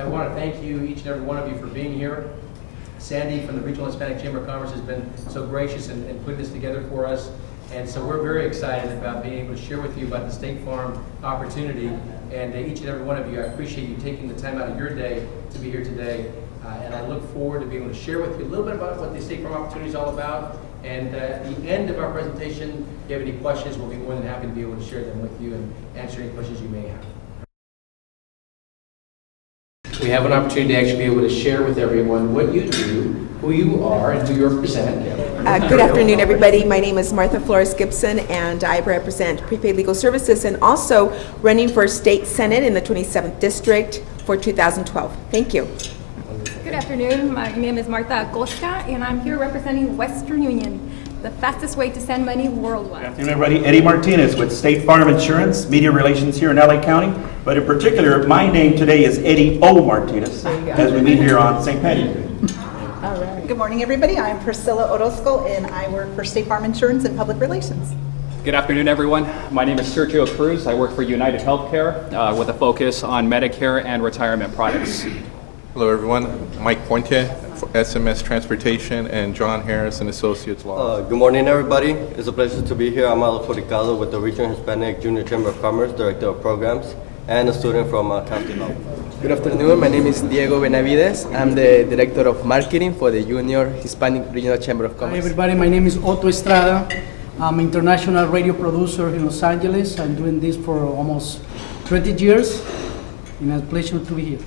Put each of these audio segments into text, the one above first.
I want to thank you, each and every one of you, for being here. Sandy from the Regional Hispanic Chamber of Commerce has been so gracious in putting this together for us. And so we're very excited about being able to share with you about the State Farm opportunity. And each and every one of you, I appreciate you taking the time out of your day to be here today. And I look forward to being able to share with you a little bit about what the State Farm opportunity is all about. And at the end of our presentation, if you have any questions, we'll be more than happy to be able to share them with you and answer any questions you may have. We have an opportunity to actually be able to share with everyone what you do, who you are, and who you represent. Good afternoon, everybody. My name is Martha Flores Gibson, and I represent Prepaid Legal Services and also running for State Senate in the 27th District for 2012. Thank you. Good afternoon. My name is Martha Acosta, and I'm here representing Western Union, the fastest way to send money worldwide. Good afternoon, everybody. Eddie Martinez with State Farm Insurance, Media Relations here in LA County. But in particular, my name today is Eddie O. Martinez, as we meet here on St. Patty's Day. All right. Good morning, everybody. I'm Priscilla Orozco, and I work for State Farm Insurance and Public Relations. Good afternoon, everyone. My name is Sergio Cruz. I work for United Healthcare with a focus on Medicare and retirement products. Hello, everyone. Mike Puente for SMS Transportation and John Harris and Associates Law. Good morning, everybody. It's a pleasure to be here. I'm Adolfo Ricado with the Regional Hispanic Junior Chamber of Commerce, Director of Programs, and a student from County Law. Good afternoon. My name is Diego Benavides. I'm the Director of Marketing for the Junior Hispanic Regional Chamber of Commerce. Hi, everybody. My name is Otto Estrada. I'm an international radio producer in Los Angeles. I'm doing this for almost 20 years. And it's a pleasure to be here.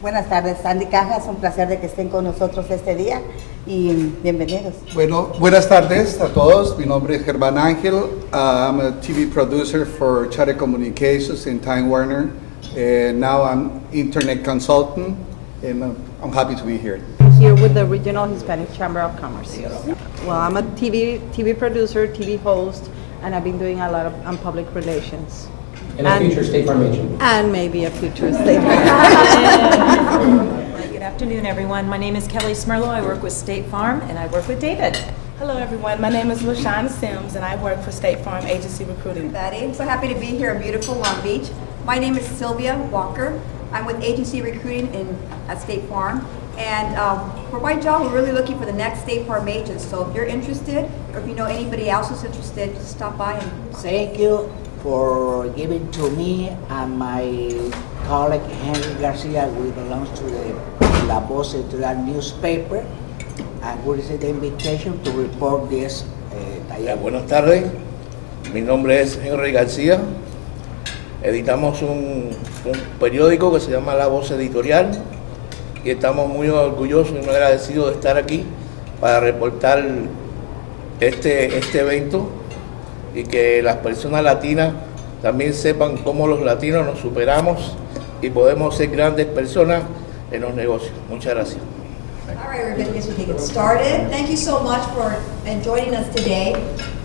Buenas tardes, Sandy Caja, es un placer de que estén con nosotros este día y bienvenidos. Bueno, buenas tardes a todos. Mi nombre es Germán Ángel. I'm a TV producer for Charter Communications in Time Warner. And now I'm internet consultant, and I'm happy to be here. Here with the Regional Hispanic Chamber of Commerce. Well, I'm a TV producer, TV host, and I've been doing a lot of public relations. And a future State Farm agent. And maybe a future State Farm. Good afternoon, everyone. My name is Kelly Smirlo. I work with State Farm, and I work with David. Hello, everyone. My name is LaShawn Sims, and I work for State Farm Agency Recruiting. I'm so happy to be here in beautiful Long Beach. My name is Sylvia Walker. I'm with Agency Recruiting at State Farm. And for my job, we're really looking for the next State Farm agent. So if you're interested, or if you know anybody else who's interested, just stop by. Thank you for giving to me and my colleague Henry Garcia, who belongs to the La Voz Editorial newspaper, and we received the invitation to report this taller. Buenas tardes, mi nombre es Henry García. Editamos un periódico que se llama La Voz Editorial y estamos muy orgullosos y muy agradecidos de estar aquí para reportar este evento y que las personas latinas también sepan cómo los latinos nos superamos y podemos ser grandes personas en los negocios. Muchas gracias. All right, everybody, I guess we can get started. Thank you so much for joining us today.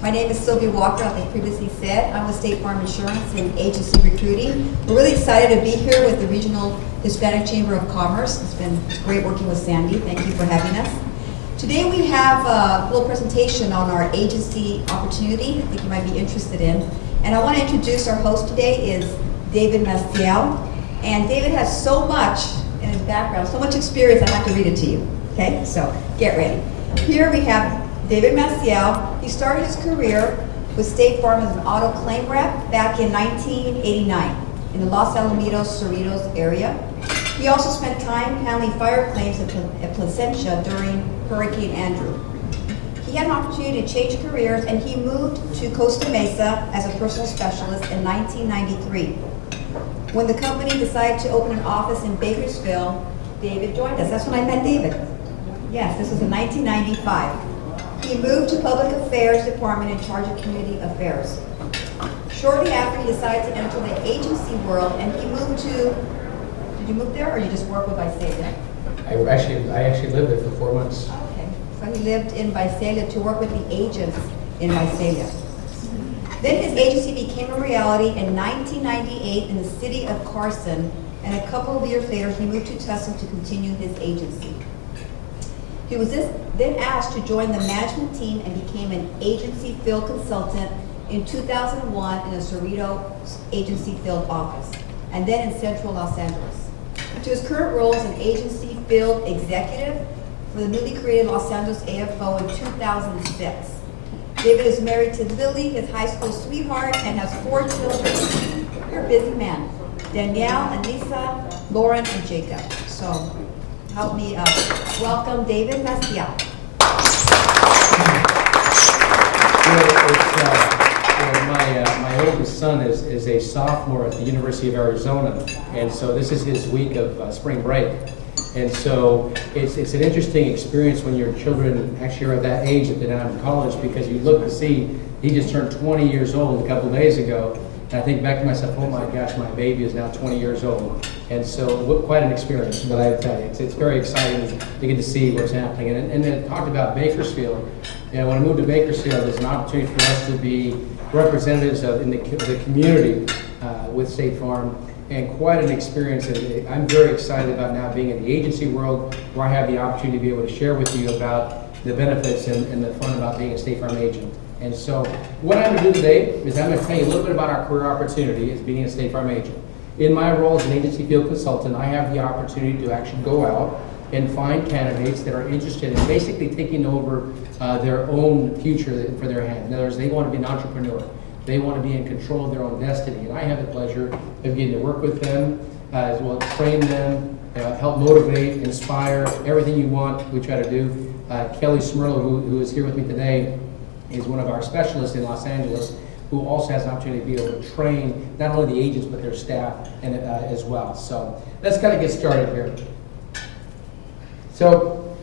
My name is Sylvia Walker, like I previously said. I'm with State Farm Insurance and Agency Recruiting. We're really excited to be here with the Regional Hispanic Chamber of Commerce. It's great working with Sandy. Thank you for having us. Today we have a little presentation on our agency opportunity I think you might be interested in. And I want to introduce our host today is David Maciel. And David has so much in his background, so much experience, I have to read it to you. Okay, so get ready. Here we have David Maciel. He started his career with State Farm as an auto claim rep back in 1989 in the Los Alamitos, Cerritos area. He also spent time handling fire claims at Placentia during Hurricane Andrew. He had an opportunity to change careers, and he moved to Costa Mesa as a personal specialist in 1993. When the company decided to open an office in Bakersfield, David joined us. That's when I met David. Yes, this was in 1995. He moved to Public Affairs Department in charge of Community Affairs. Shortly after, he decided to enter the agency world, and he moved to, did you move there, or you just work with Visalia? I actually lived there for 4 months. Okay, so he lived in Visalia to work with the agents in Visalia. Then his agency became a reality in 1998 in the city of Carson, and a couple of years later, he moved to Tustin to continue his agency. He was then asked to join the management team and became an agency field consultant in 2001 in a Cerrito agency field office, and then in central Los Angeles. to his current role as an agency field executive for the newly created Los Angeles AFO in 2006. David is married to Lily, his high school sweetheart, and has 4 children. You're a busy man. Danielle, Anissa, Lauren, and Jacob. So help me welcome David Garcia. My oldest son is a sophomore at the University of Arizona, and so this is his week of spring break. And so it's an interesting experience when your children actually are at that age that they're not in college, because you look to see, he just turned 20 years old a couple of days ago, and I think back to myself, oh my gosh, my baby is now 20 years old. And so quite an experience, but I tell you, it's very exciting to get to see what's happening. And then talked about Bakersfield. You know, when I moved to Bakersfield, there's an opportunity for us to be representatives in the community with State Farm, and quite an experience. And I'm very excited about now being in the agency world, where I have the opportunity to be able to share with you about the benefits and the fun about being a State Farm agent. And so what I'm going to do today is I'm going to tell you a little bit about our career opportunity as being a State Farm agent. In my role as an agency field consultant, I have the opportunity to actually go out and find candidates that are interested in basically taking over their own future for their hands. In other words, they want to be an entrepreneur. They want to be in control of their own destiny. And I have the pleasure of getting to work with them, as well as train them, help motivate, inspire, everything you want, we try to do. Kelly Smirlo, who is here with me today, is one of our specialists in Los Angeles, who also has an opportunity to be able to train not only the agents, but their staff and, as well. So let's kind of get started here. So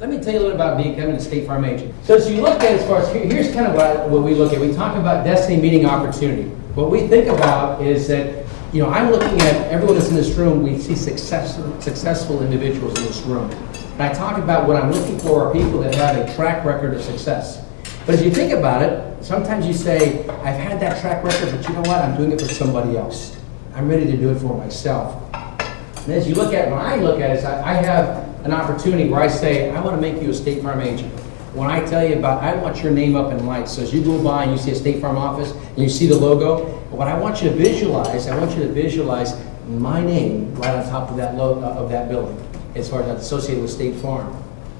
let me tell you a little about becoming a State Farm agent. So as you look at, as far as, here's kind of what we look at. We talk about destiny meeting opportunity. What we think about is that, you know, I'm looking at everyone that's in this room, we see successful individuals in this room. And I talk about what I'm looking for are people that have a track record of success. But as you think about it, sometimes you say, I've had that track record, but you know what? I'm doing it for somebody else. I'm ready to do it for myself. And as you look at, when I look at it, I have an opportunity where I say, I want to make you a State Farm agent. When I tell you about, I want your name up in lights. So as you go by and you see a State Farm office and you see the logo, what I want you to visualize, my name right on top of that logo of that building, as far as that's associated with State Farm.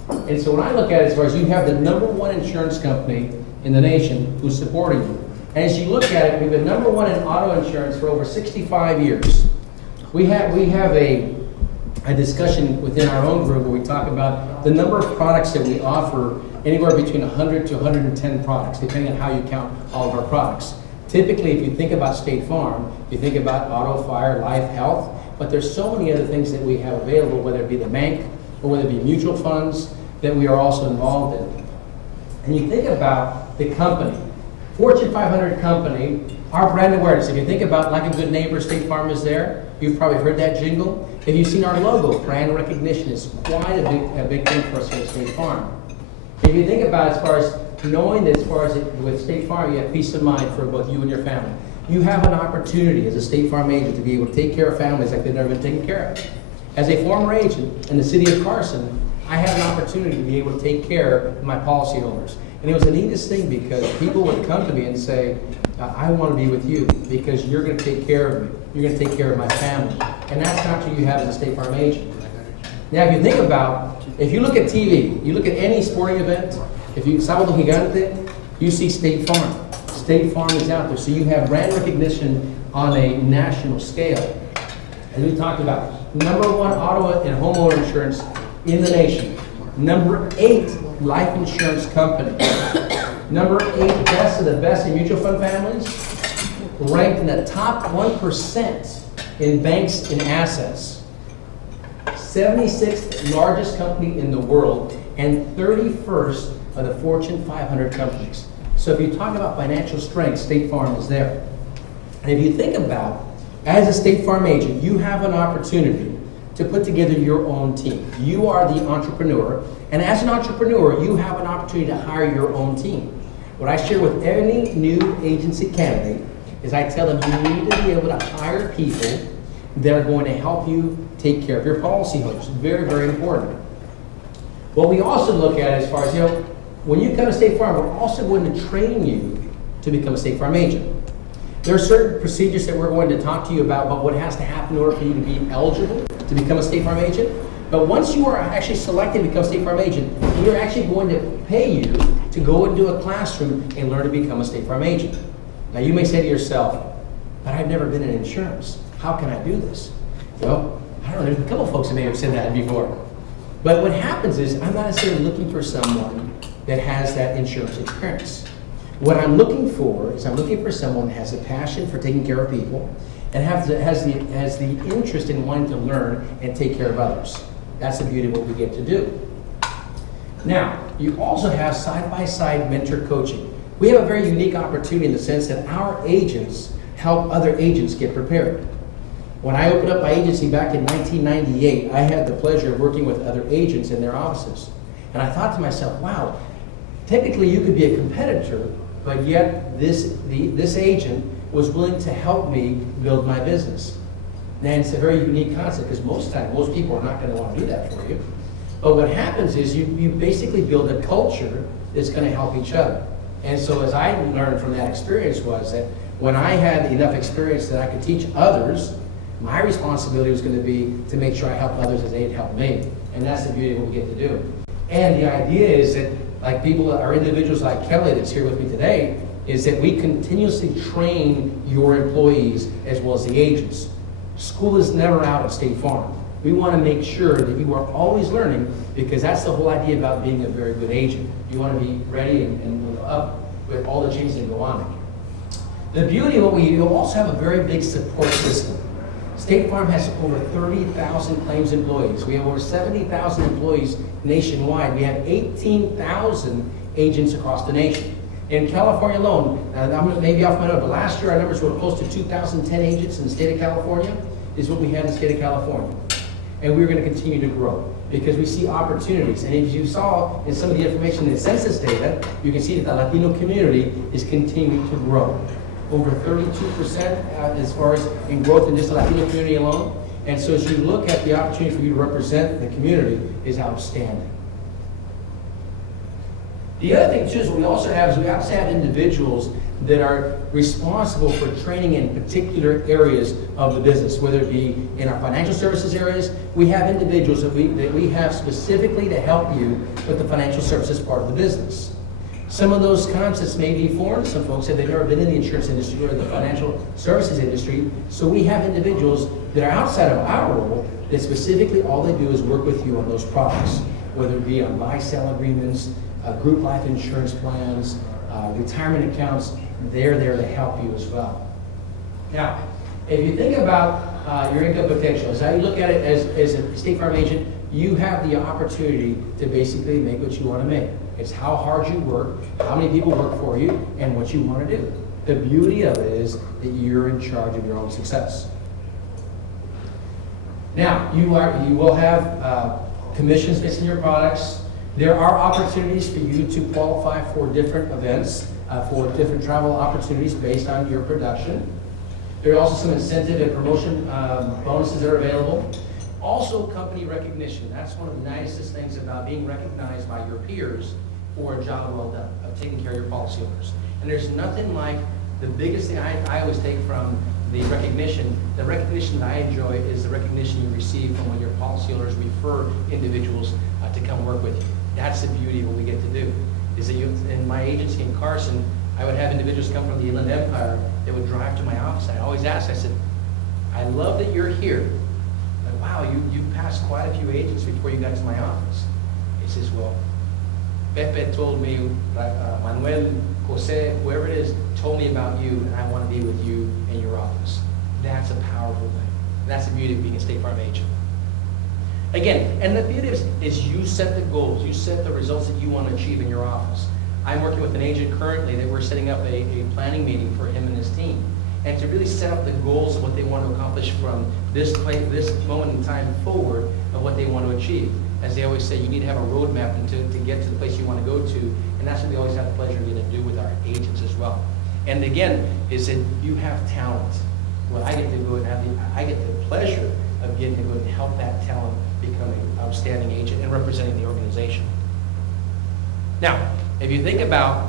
And so when I look at it, as far as you have the #1 insurance company in the nation who's supporting you. And as you look at it, we've been #1 in auto insurance for over 65 years. We have a discussion within our own group where we talk about the number of products that we offer, anywhere between 100 to 110 products, depending on how you count all of our products. Typically, if you think about State Farm, you think about auto, fire, life, health, but there's so many other things that we have available, whether it be the bank or whether it be mutual funds, that we are also involved in. And you think about the company, Fortune 500 company, our brand awareness. If you think about like a good neighbor, State Farm is there. You've probably heard that jingle. If you've seen our logo, brand recognition is quite a big thing for us here at State Farm. If you think about as far as knowing that as far as with State Farm, you have peace of mind for both you and your family. You have an opportunity as a State Farm agent to be able to take care of families like they've never been taken care of. As a former agent in the city of Carson, I had an opportunity to be able to take care of my policyholders. And it was the neatest thing because people would come to me and say, I want to be with you because you're going to take care of me. You're going to take care of my family. And that's not what you have as a State Farm agent. Now, if you think about, if you look at TV, you look at any sporting event, if you Sábado Gigante, you see State Farm. State Farm is out there. So you have brand recognition on a national scale. As we talked about, #1 auto and homeowner insurance in the nation. #8 life insurance company. #8 best of the best in mutual fund families. Ranked in the top 1% in banks and assets. 76th largest company in the world and 31st of the Fortune 500 companies. So if you talk about financial strength, State Farm is there. And if you think about, as a State Farm agent, you have an opportunity to put together your own team. You are the entrepreneur, and as an entrepreneur, you have an opportunity to hire your own team. What I share with any new agency candidate is I tell them you need to be able to hire people that are going to help you take care of your policyholders. Very, very important. What we also look at as far as, when you come to State Farm, we're also going to train you to become a State Farm agent. There are certain procedures that we're going to talk to you about what has to happen in order for you to be eligible to to become a State Farm agent. But once you are actually selected to become a State Farm agent, we're actually going to pay you to go into a classroom and learn to become a State Farm agent. Now you may say to yourself, but I've never been in insurance. How can I do this? Well, I don't know, there's a couple folks that may have said that before. But what happens is, I'm not necessarily looking for someone that has that insurance experience. What I'm looking for is I'm looking for someone that has a passion for taking care of people and has the interest in wanting to learn and take care of others. That's the beauty of what we get to do. Now, you also have side-by-side mentor coaching. We have a very unique opportunity in the sense that our agents help other agents get prepared. When I opened up my agency back in 1998, I had the pleasure of working with other agents in their offices. And I thought to myself, wow, technically you could be a competitor, but yet this agent was willing to help me build my business. And it's a very unique concept because most people are not going to want to do that for you. But what happens is you basically build a culture that's going to help each other. And so as I learned from that experience was that when I had enough experience that I could teach others, my responsibility was going to be to make sure I help others as they'd help me. And that's the beauty of what we get to do. And the idea is that like people or individuals like Kelly that's here with me today, is that we continuously train your employees as well as the agents. School is never out at State Farm. We want to make sure that you are always learning because that's the whole idea about being a very good agent. You want to be ready and up with all the changes that go on. The beauty of what we do, also have a very big support system. State Farm has over 30,000 claims employees. We have over 70,000 employees nationwide. We have 18,000 agents across the nation. In California alone, I'm maybe off my note, but last year our numbers were close to 2,010 agents in the state of California, is what we had in the state of California. And we're going to continue to grow because we see opportunities. And as you saw in some of the information in the census data, you can see that the Latino community is continuing to grow. Over 32% as far as in growth in just the Latino community alone. And so as you look at the opportunity for you to represent the community is outstanding. The other thing too is what we also have individuals that are responsible for training in particular areas of the business, whether it be in our financial services areas. We have individuals that we have specifically to help you with the financial services part of the business. Some of those concepts may be foreign to some folks if they've never been in the insurance industry or the financial services industry. So we have individuals that are outside of our role that specifically all they do is work with you on those products, whether it be on buy-sell agreements, group life insurance plans, retirement accounts. They're there to help you as well. Now, if you think about your income potential, as I look at it as a State Farm agent, you have the opportunity to basically make what you want to make. It's how hard you work, how many people work for you, and what you want to do. The beauty of it is that you're in charge of your own success. Now, you will have commissions based on your products. There are opportunities for you to qualify for different events, for different travel opportunities based on your production. There are also some incentive and promotion bonuses that are available. Also, company recognition. That's one of the nicest things about being recognized by your peers for a job well done, of taking care of your policyholders. And there's nothing like, the biggest thing I always take from the recognition that I enjoy is the recognition you receive from when your policyholders refer individuals to come work with you. That's the beauty of what we get to do. Is that in my agency in Carson, I would have individuals come from the Inland Empire that would drive to my office. I always ask, I said, I love that you're here. Like, wow, you passed quite a few agents before you got to my office. He says, well, Pepe told me, Manuel, Jose, whoever it is, told me about you, and I want to be with you in your office. That's a powerful thing. That's the beauty of being a State Farm agent. Again, and the beauty is you set the goals, you set the results that you want to achieve in your office. I'm working with an agent currently that we're setting up a planning meeting for him and his team. And to really set up the goals of what they want to accomplish from this moment in time forward of what they want to achieve. As they always say, you need to have a roadmap to get to the place you want to go to, and that's what we always have the pleasure of getting to do with our agents as well. And again, is that you have talent. Well, I get to go and I get the pleasure of getting to go and help that talent become an outstanding agent and representing the organization. Now, if you think about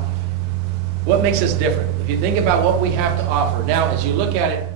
what makes us different, if you think about what we have to offer, now as you look at it,